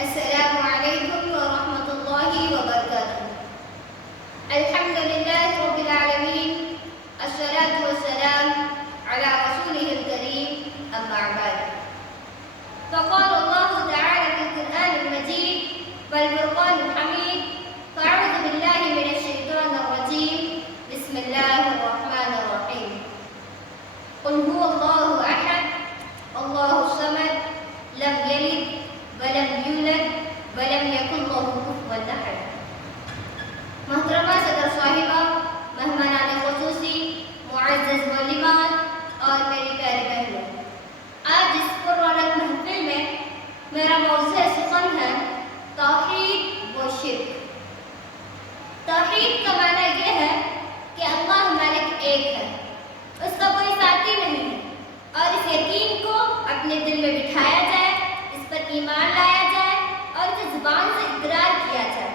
السلام عليكم ورحمة الله وبركاته. الحمد لله رب العالمين، الصلاة والسلام على رسوله الكريم، أما بعد. فقال الله تعالى في القرآن المجيد والفرقان الحميد: فأعوذ بالله من الشيطان الرجيم، بسم الله الرحمن الرحيم. قل هو الله أحد الله الصمد لم يلد ولم يولد ولم يكن له كفوا أحد. محترمہ صدر صاحبہ، مہمانان خصوصی، معزز معلمان اور میری پیارے بہنوں، آج اس پررونق محفل میں میرا موضوع سخن ہے توحید و شرک. توحید کا معنی یہ ہے کہ اللہ مالک ایک ہے، اس کا کوئی ساتھی نہیں ہے، اور اس یقین کو اپنے دل میں بٹھایا جائے، اس پر ایمان لایا جائے اور اسے زبان سے اقرار کیا جائے،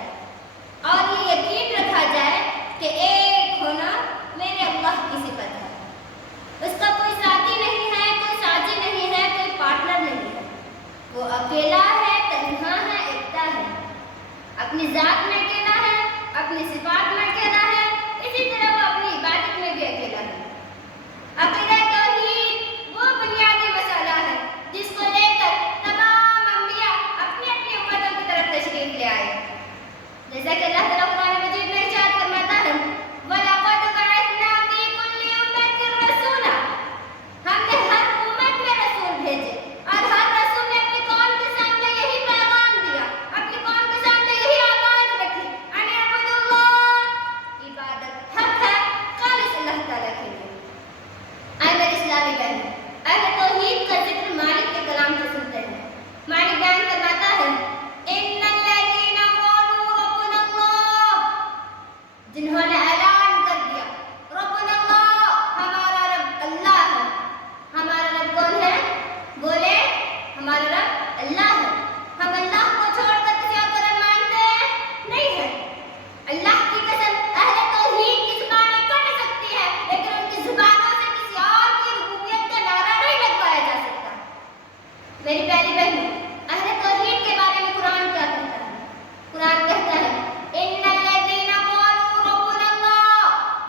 اور یہ یقین رکھا جائے کہ ایک ہونا میرے اللہ کی صفت ہے. اس کا کوئی ساتھی نہیں ہے، کوئی ساتھی نہیں ہے، کوئی پارٹنر نہیں ہے. وہ اکیلا ہے، تنہا ہے، ایکتا ہے. اپنی ذات میں اکیلا ہے، اپنی صفات میں اکیلا ہے، اسی طرح وہ اپنی عبادت میں بھی اکیلا ہے. عقیدہ توحید وہ بنیادی مسئلہ ہے جس کو لے کر تمام انبیاء اپنی اپنی امتوں کی طرف تشریف لے آئے. جیسا کہ اللہ تعالیٰ قرآن مجید میں ارشاد فرماتا ہے: وَلَقَدْ بَعَثْنَا فِي كُلِّ أُمَّةٍ رَسُولًا. ہم نے ہر امت میں رسول بھیجے اور ہر رسول نے اپنی قوم کے سامنے یہی پیغام دیا، اپنی قوم کے سامنے یہی آواز رکھی: ان اعبدوا اللہ. عبادت حق ہے خالص اللہ تعالیٰ کے لیے. اے میرے اسلامی بہنوں، اہل توحید کا ذکر مالک کے کلام سے سنتے ہیں. مالک بیان فرماتا ہے: ان الذین قالوا ربنا اللہ. جنہوں نے اعلان کر دیا ربنا اللہ، ہمارا رب اللہ ہے. ہمارا رب کون ہے؟ بولے ہمارا رب اللہ ہے. ہم اللہ کو چھوڑ کر کسی اور کو مانتے ہیں؟ نہیں ہے. اللہ کی قسم، اہل توحید کی زبانیں کٹ سکتی ہے لیکن ان کی زبانوں سے کسی اور کی ربوبیت کا نعرہ نہیں لگوایا جا سکتا. میری پیاری بہنوں، اہل توحید کے بارے میں قرآن کیا کہتا ہے؟ قرآن کہتا ہے: ان الذین قالوا ربنا اللہ.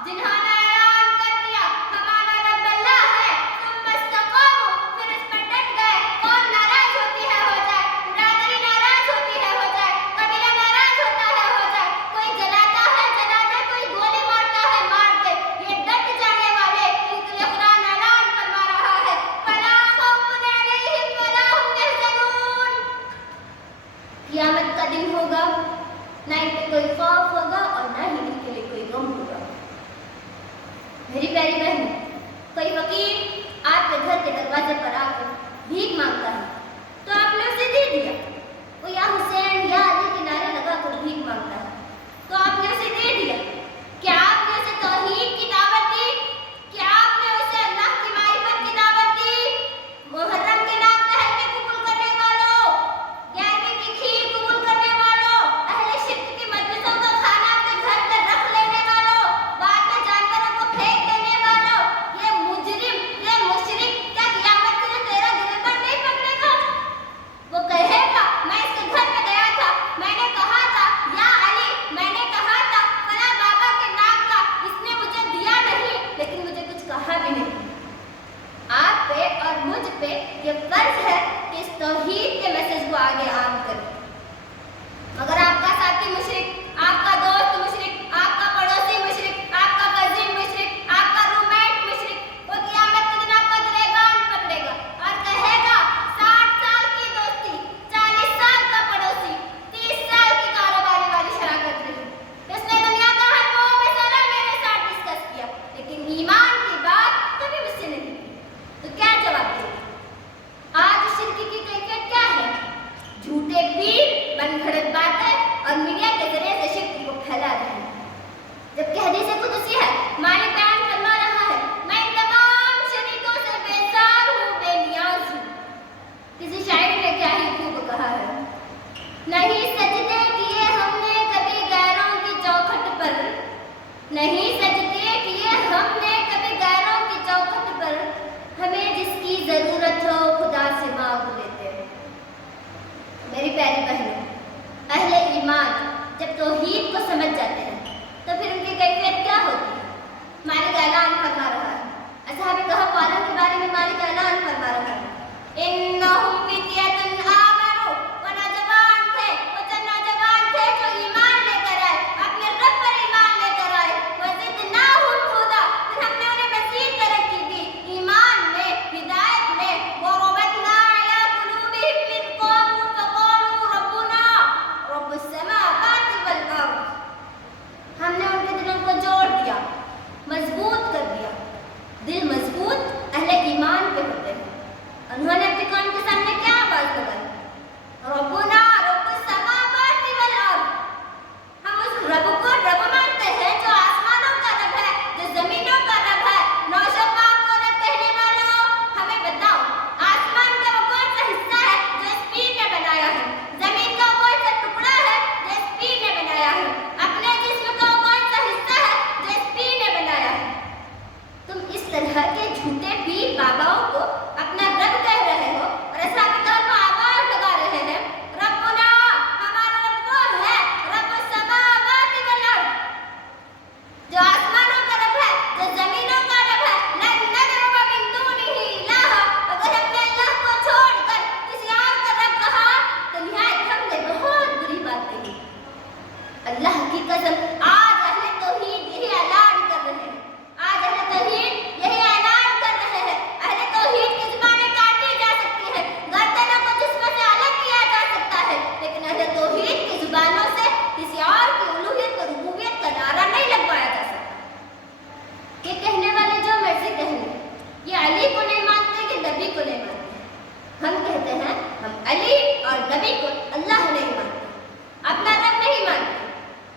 جنہوں نے اعلان کر دیا ہمارا رب اللہ ہے، ثم استقاموا، پھر اس پر ڈٹ گئے. قوم ناراض ہوتی ہے ہو جائے، برادری ناراض ہوتی ہے ہو جائے، قبیلہ ناراض ہوتا ہے ہو جائے، کوئی جلاتا ہے جلا دے، کوئی گولی مارتا ہے مار دے. یہ ڈٹ جانے والے ان کے لیے قرآن اعلان فرما رہا ہے: فلا خوف علیہم ولا هم يحزنون. قیامت کا دن ہوگا، نہ ان پہ کوئی خوف ہوگا اور نہ ہی ان کے لیے کوئی غم ہوگا. میری پیاری بہن، کوئی فقیر آپ کے گھر کے دروازے پر آ کر بھیک مانگتا ہے تو آپ نے اسے دے دیا. وہ یا حسین یا علی کے نعرے لگا کر بھیک مانگتا ہے تو آپ نے اسے دے دیا. کیا آپ نے اسے توحید کی دعوت دی؟ کیا آپ نے اسے اللہ کی معرفت کی دعوت دی؟ محرم کے نام پہ حلوے قبول کرنے والوں، 11ویں کی کھیر قبول کرنے والوں، اہل شرک کی مجلسوں کا کھانا اپنے گھر پر رکھ لینے والوں، بعد میں جانوروں کو پھینک دینے والوں، یہ مجرم، یہ مشرک، کیا قیامت کے دن تیرا گریباں نہیں پکڑے گا؟ ایمان جب توحید کو سمجھ جاتے ہیں تو پھر ان کی کیفیت کیا ہوتی ہے؟ مالک اعلان فرما رہا ہے، اصحاب کہف والوں کے بارے میں مالک اعلان فرما رہا ہے، انہم فتیۃ آمنوا، وہ نوجوان تھے، وہ چند نوجوان تھے جو ایمان لے کر آئے، اپنے رب پر ایمان لے کر آئے، وزدناہم ھدا، پھر ہم نے انہیں مزید ترقی دی ایمان میں، ہدایت میں، وربطنا علی قلوبہم اذ قاموا فقالوا ربنا رب السماوات والارض، ہم نے ان کے دلوں کو جوڑ دیا، مضبوط کر دیا۔ دل مضبوط اہل ایمان پہ ہوتے ہیں۔ انہوں نے اپنے قوم کے سامنے کیا آواز لگائی؟ ربنا رب السماوات والارض، ہم اس رب کو رب مانتے ہیں جو آسمانوں کا رب ہے، جو زمینوں کا رب ہے۔ نوشبہ کو رب کہنے والوں، ہمیں بتاؤ آسمان کا وہ کون سا حصہ ہے جو اس پیر نے بنایا ہے؟ زمین کا وہ کون سا ٹکڑا ہے جو اس پیر نے بنایا ہے؟ اپنے جسم کا وہ کون سا حصہ ہے جو اس پیر نے بنایا ہے؟ تم اس طرح کے جھوٹے پیر باباؤں کو اپنا رب کہہ رہے ہو اور اصحاب کہف آواز لگا رہے ہیں، ربنا، ہمارا رب وہ ہے رب السماوات والارض، جو آسمانوں کا رب ہے، جو زمینوں کا رب ہے، لن ندعو من دونہ الہا، اگر ہم نے اللہ کو چھوڑ کر کسی اور کا رب کہا تو نہایت ہم نے بہت بری بات کہی۔ اللہ کی قسم آج اہل توحید یہی اعلان کر رہے ہیں، آج اہل توحید یہی اعلان کر رہے ہیں، اہل توحید کی زبانیں کاٹی جا سکتی ہیں، گردنوں کو جسم سے الگ کیا جا سکتا ہے، لیکن اہل توحید کی زبانوں سے کسی اور کی الوہیت اور ربوبیت کا نعرہ نہیں لگوایا جا سکتا۔ یہ کہنے والے جو مرضی کہیں گے، یہ علی کو نہیں مانتے، یہ نبی کو نہیں مانتے۔ ہم کہتے ہیں ہم علی اور نبی کو اللہ نہیں مانتے، اپنا رب نہیں مانتے،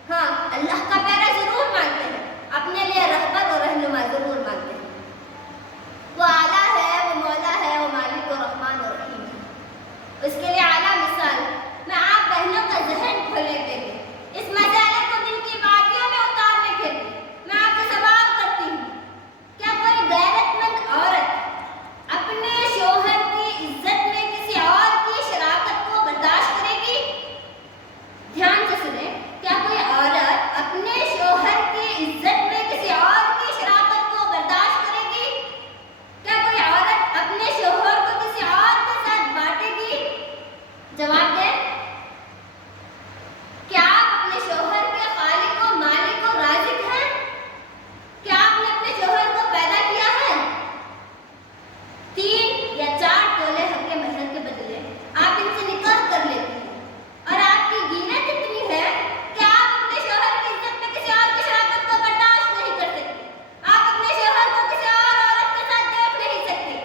ہاں اللہ کا پیارا ضرور مانتے ہیں، اپنے لیے رہبر اور رہنما ضرور مانتے ہیں۔ وہ اعلیٰ ہے، وہ مولا ہے، وہ مالک و رحمان و رحیم ہے، اس کے لیے اعلیٰ مثال۔ میں آپ بہنوں کا ذہن کھولنے کے لیے اس مسئلے کو دل کی وادیوں میں اتارنے کے لیے میں آپ سے سوال کرتی ہوں، کیا کوئی غیرت مند عورت اپنے شوہر کی عزت میں کسی اور کی شراکت کو برداشت کرے گی؟ دھیان سے سنیں، کیا کوئی عورت اپنے شوہر کی عزت میں کسی اور کی شراکت کو برداشت کرے گی؟ کیا کوئی عورت اپنے شوہر کو کسی اور کے ساتھ بانٹے گی؟ جواب دیں۔ کیا آپ اپنے شوہر کے خالق و مالک و رازق ہیں؟ کیا آپ نے اپنے شوہر کو پیدا کیا ہے؟ 3 یا 4 تولے حق مہر کے بدلے آپ ان سے نکاح کر لیتی ہیں، اور آپ کی غیرت اتنی ہے کہ آپ اپنے شوہر کی عزت میں کسی اور کی شراکت کو برداشت نہیں کر سکتی، آپ اپنے شوہر کو کسی اور عورت کے ساتھ دیکھ نہیں سکتی۔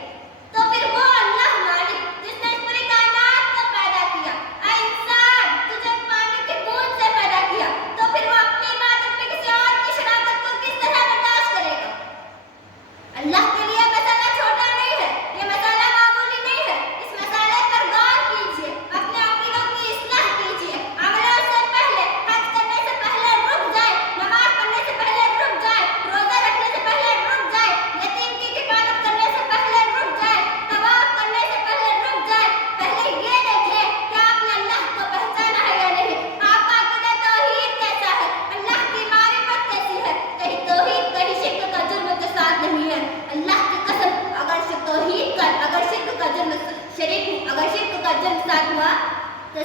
تو پھر وہ اللہ مالک جس نے اس پوری کائنات کو پیدا کیا، اے انسان تجھے پانی کی بوند سے پیدا کیا، تو پھر وہ اپنی عبادت میں کسی اور کی شراکت کو کس طرح برداشت کرے گا؟ اللہ کے لیے مسئلہ چھوٹا نہیں ہے، یہ مسئلہ معمولی نہیں ہے، اس مسئلے پر غور کیجیے، اپنے عقیدوں کی اصلاح کیجیے، عملوں سے پہلے، حج کرنے سے پہلے رک جائے، نماز پڑھنے سے پہلے رک جائے، روزہ رکھنے سے پہلے رک جائے، یتیم کی حفاظت کرنے سے پہلے رک جائے، طواف کرنے سے پہلے رک جائے، پہلے یہ دیکھیں کہ آپ نے اللہ کو پہچانا ہے یا نہیں، آپ کا عقیدہ توحید کیسا ہے، اللہ کی معرفت کیسی ہے، کہیں توحید کہیں شرک کا جرم کے ساتھ نہیں ہے۔ اللہ کی قسم اگر شرک کا جرم ساتھ ہوا تو